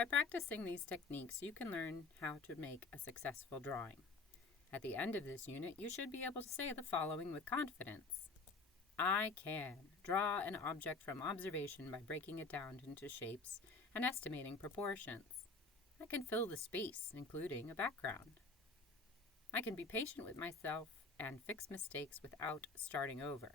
By practicing these techniques, you can learn how to make a successful drawing. At the end of this unit, you should be able to say the following with confidence. I can draw an object from observation by breaking it down into shapes and estimating proportions. I can fill the space, including a background. I can be patient with myself and fix mistakes without starting over.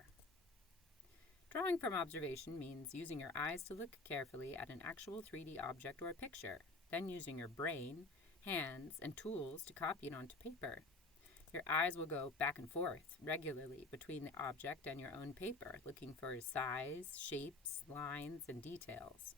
Drawing from observation means using your eyes to look carefully at an actual 3D object or a picture, then using your brain, hands, and tools to copy it onto paper. Your eyes will go back and forth regularly between the object and your own paper, looking for size, shapes, lines, and details.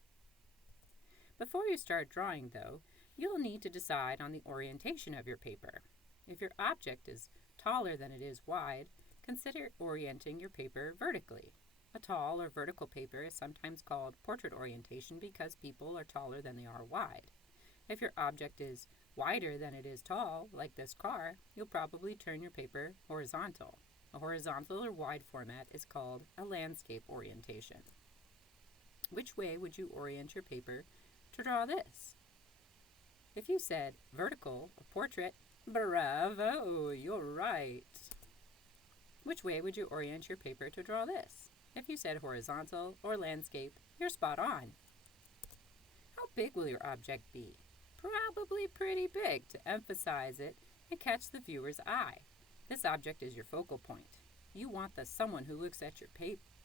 Before you start drawing, though, you'll need to decide on the orientation of your paper. If your object is taller than it is wide, consider orienting your paper vertically. A tall or vertical paper is sometimes called portrait orientation because people are taller than they are wide. If your object is wider than it is tall, like this car, you'll probably turn your paper horizontal. A horizontal or wide format is called a landscape orientation. Which way would you orient your paper to draw this? If you said vertical, a portrait, bravo, you're right. Which way would you orient your paper to draw this? If you said horizontal or landscape, you're spot on. How big will your object be? Probably pretty big to emphasize it and catch the viewer's eye. This object is your focal point. You want someone who looks at your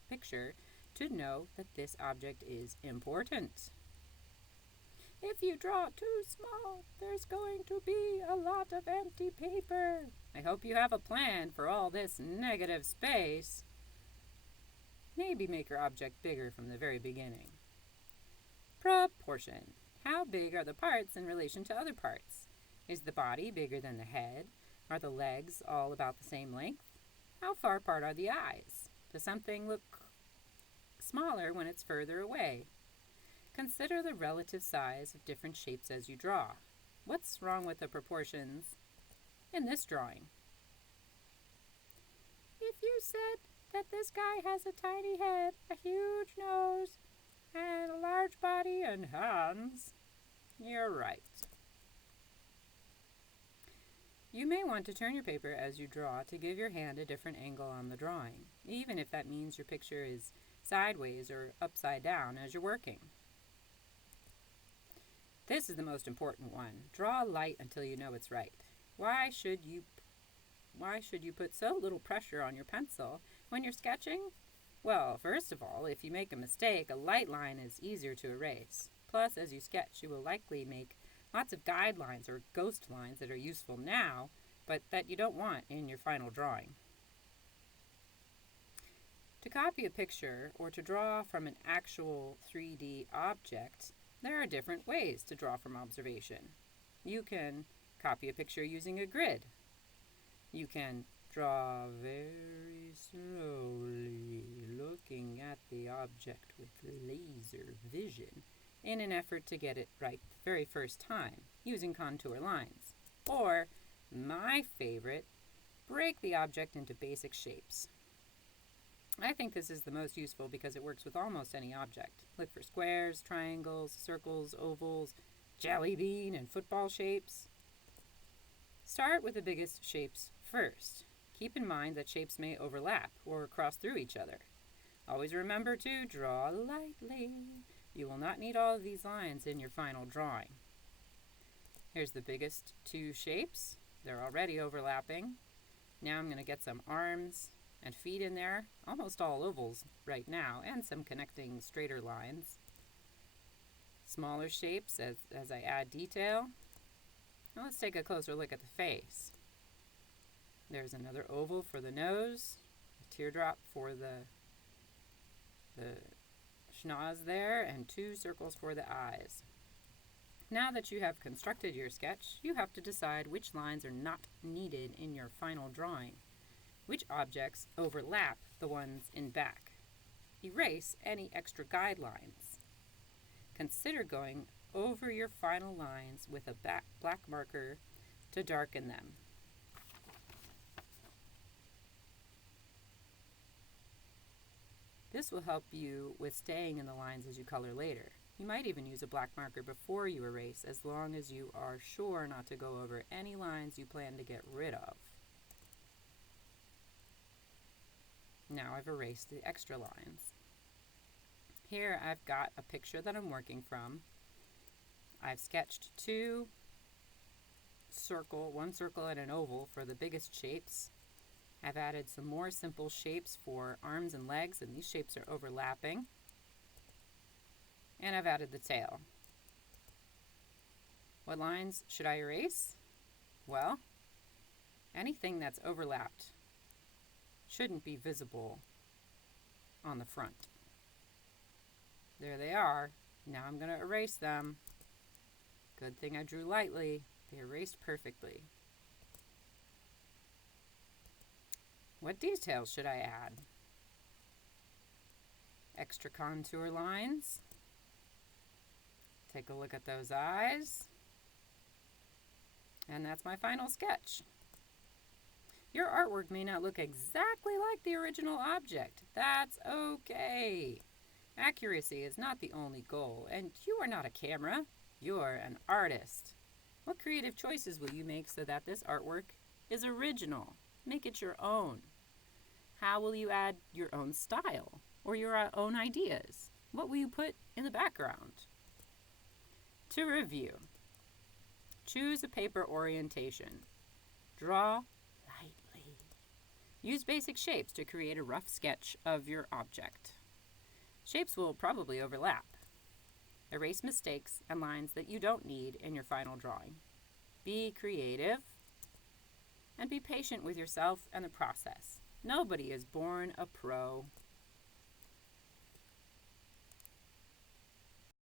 picture to know that this object is important. If you draw too small, there's going to be a lot of empty paper. I hope you have a plan for all this negative space. Maybe make your object bigger from the very beginning. Proportion. How big are the parts in relation to other parts? Is the body bigger than the head? Are the legs all about the same length? How far apart are the eyes? Does something look smaller when it's further away? Consider the relative size of different shapes as you draw. What's wrong with the proportions in this drawing? If you said that this guy has a tiny head, a huge nose, and a large body and hands, you're right. You may want to turn your paper as you draw to give your hand a different angle on the drawing, even if that means your picture is sideways or upside down as you're working. This is the most important one. Draw light until you know it's right. Why should you put so little pressure on your pencil when you're sketching? Well, first of all, if you make a mistake, a light line is easier to erase. Plus, as you sketch, you will likely make lots of guidelines or ghost lines that are useful now, but that you don't want in your final drawing. To copy a picture or to draw from an actual 3D object, there are different ways to draw from observation. You can copy a picture using a grid. You can draw very slowly, looking at the object with laser vision in an effort to get it right the very first time, using contour lines. Or, my favorite, break the object into basic shapes. I think this is the most useful because it works with almost any object. Look for squares, triangles, circles, ovals, jelly bean, and football shapes. Start with the biggest shapes first. Keep in mind that shapes may overlap or cross through each other. Always remember to draw lightly. You will not need all of these lines in your final drawing. Here's the biggest two shapes. They're already overlapping. Now I'm going to get some arms and feet in there, almost all ovals right now, and some connecting straighter lines. Smaller shapes as I add detail. Now let's take a closer look at the face. There's another oval for the nose, a teardrop for the schnoz there, and two circles for the eyes. Now that you have constructed your sketch, you have to decide which lines are not needed in your final drawing. Which objects overlap the ones in back? Erase any extra guidelines. Consider going over your final lines with a black marker to darken them. This will help you with staying in the lines as you color later. You might even use a black marker before you erase, as long as you are sure not to go over any lines you plan to get rid of. Now I've erased the extra lines. Here I've got a picture that I'm working from. I've sketched one circle and an oval for the biggest shapes. I've added some more simple shapes for arms and legs, and these shapes are overlapping. And I've added the tail. What lines should I erase? Well, anything that's overlapped shouldn't be visible on the front. There they are. Now I'm going to erase them. Good thing I drew lightly. They erased perfectly. What details should I add? Extra contour lines. Take a look at those eyes. And that's my final sketch. Your artwork may not look exactly like the original object. That's okay. Accuracy is not the only goal, and you are not a camera. You're an artist. What creative choices will you make so that this artwork is original? Make it your own. How will you add your own style or your own ideas? What will you put in the background? To review, choose a paper orientation. Draw lightly. Use basic shapes to create a rough sketch of your object. Shapes will probably overlap. Erase mistakes and lines that you don't need in your final drawing. Be creative and be patient with yourself and the process. Nobody is born a pro.